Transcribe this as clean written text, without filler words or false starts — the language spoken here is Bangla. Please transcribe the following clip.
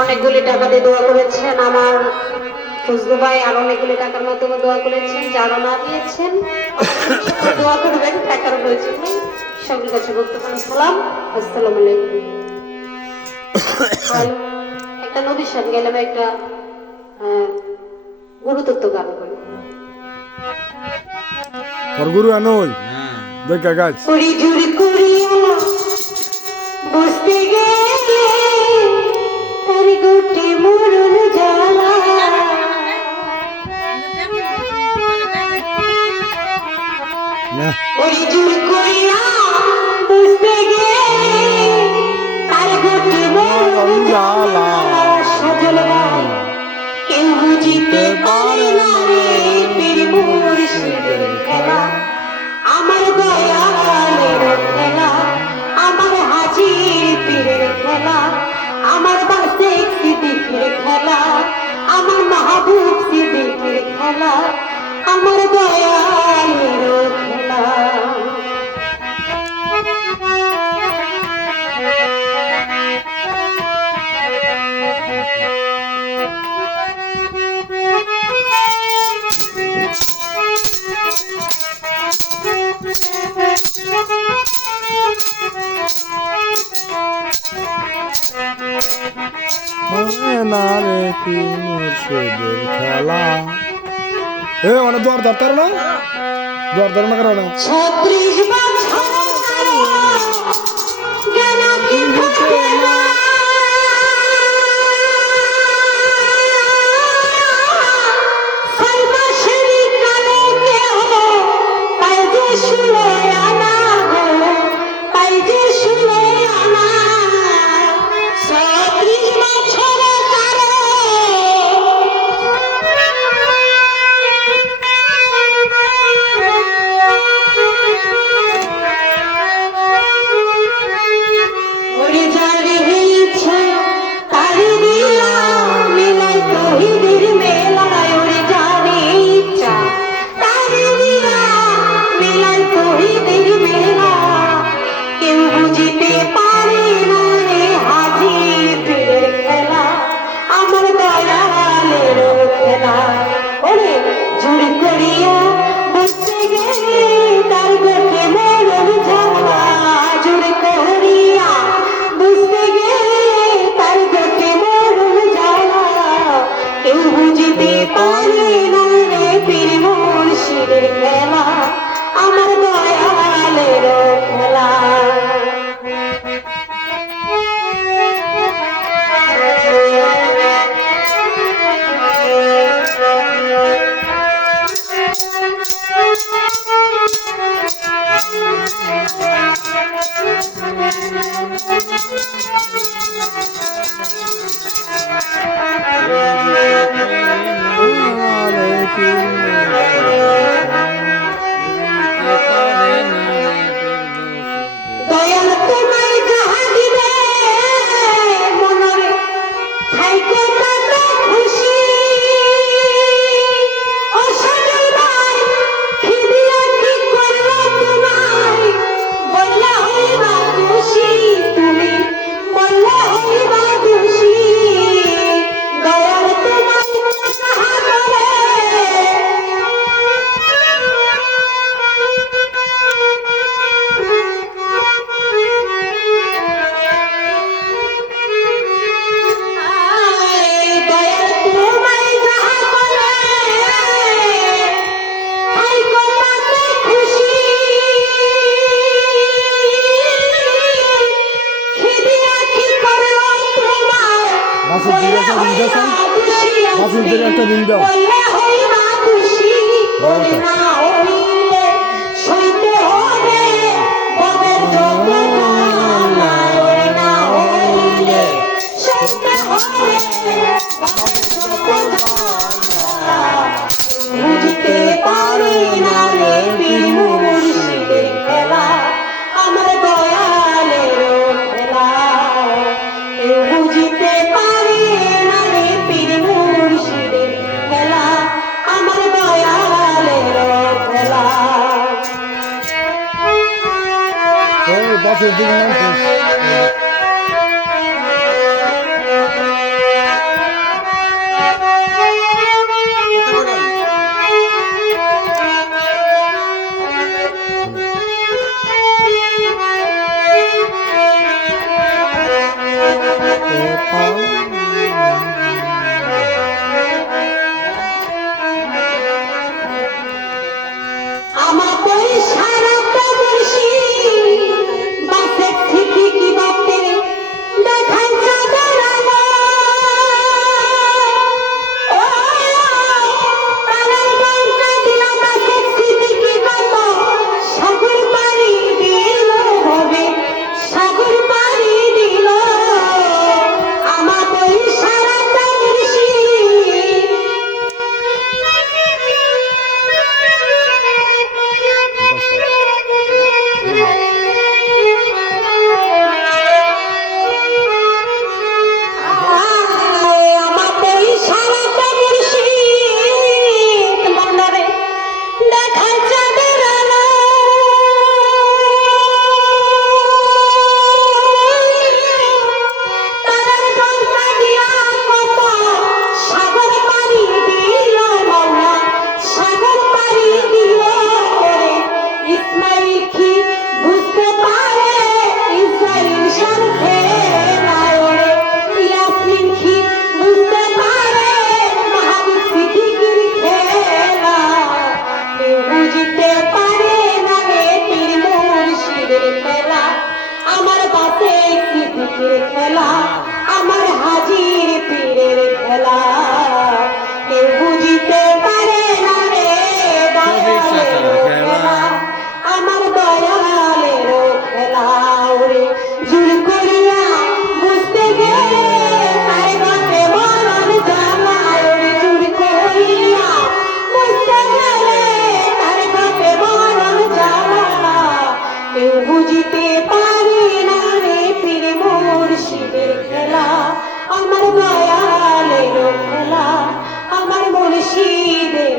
অনেকগুলি টাকা দিয়ে দোয়া করেছেন আমার ফজলু ভাই, আর অনেকগুলি টাকার মাধ্যমে দোয়া করেছেন। যারা না দিয়েছেন দোয়া করবেন, টাকার প্রয়োজন নেই। সকলের কাছে গুরুত্বপূর্ণ সালাম, আসসালামু আলাইকুম। একটা নবীর সাথে গেলাম, একটা গুরুতত্ত্ব গান করি। তোর গুরু আনই দেখা গাছ ওরি জুড়ি করিয়া বসতে গেলে তার গোটে মরণ জ্বালা, ওরি জুড়ি করিয়া বসতে গেলে তার গোটে মরণ জ্বালা। সজল ভাই কেউ বুঝিতে পারে না রে পীর মুর্শিদের খেলা, আমার দয়ালের খেলা, আমার হাজির পীরের খেলা, আমার বাসিক সিদ্দিকের খেলা, আমার মাহবুব সিদ্দিকের খেলা, আমার দয়ালের খেলা। না রে পীর মুর্শিদের খেলা এ অনেক দর দরকার না দর না কারণ 36 বছর জ্ঞান কি থাকে না, সর্বশরী কালে কেহ পাই যে শুলে আনা গো, পাই যে শুলে আনা। 36 বছর কালে ওরে জারি হইছে তারি দিয়া মিলাই তহিদের মেলায়, ওরে জারি ইচ্ছা তারি দিয়া মিলাই তহিদের মেলা। কেউ বুঝিতে পারে না রে হাজি পীরের খেলা, আমার দয়ালের খেলা। ওরে জোর করিয়া বসতে গেলে তার গোটে মরণ জ্বালা, জোর করিয়া বুঝতে গেলে তার গোটে মরণ জ্বালা। কেউ বুঝিতে পারে না রে পীর মুর্শিদের খেলা, আমার দয়ালের খেলা। দয়াল তোমায় যাহা দিবে মনরে থাইকো তত খুশি, ও সজল ভাই খিদিয়া কি করলো তোমায়, বললা হইবা খুশি তুমি, বললা হইবা খুশি। দয়াল তোমায় যাহা করে একটা দিন দাও বুঝতে পারি না রে পীর মুর্শিদের খেলা, আমার দয়ালের খেলা। কেউ বুঝতে পারি না রে পীর মুর্শিদের খেলা, আমার দয়ালের খেলা। বাসের দিন পেতাম। আমার বই সারাটা বর্ষি বাসের থেকে কি বাপে দেখাই চাঁদের আলো। ও তারার বংশে দিল বাসের থেকে কি বাপ সাগর পাড়ি দিল হবে সাগর পাড়ি দিল। আমার বই সারাটা বর্ষি আমাদের সারাটা বর্ষি মন্দারে দেখায় চাঁদের আলো। তারার গঙ্গা দিয়া কত সাগর পাড়ি দিল মৌলা সাগর পাড়ি দিল। ওরে ইসমাইল কি বুঝতে পারে ইসরাইল সাথে নাই। ওরে ইয়াসমিন কি বুঝতে পারে মাহবুব সিদ্দিকীর খেলা। কেউ বুঝতে পারে না রে পীর মুর্শিদের খেলা। আমার বাপে সিদ্দিকীর খেলা আমার হাজির পীরের খেলা। কেউ বুঝতে পারে না রে দয়ালের খেলা আমার দয়ালের খেলা। ওরে জুর করিয়া বুঝতে গেলে তার বাপে মরণ জ্বালা। ওরে জুর করিয়া বুঝতে গেলে তার বাপে মরণ জ্বালা। কেউ বুঝতে পারে না রে পীর মুর্শিদের খেলা আমার দয়ালের খেলা আমার মুর্শিদের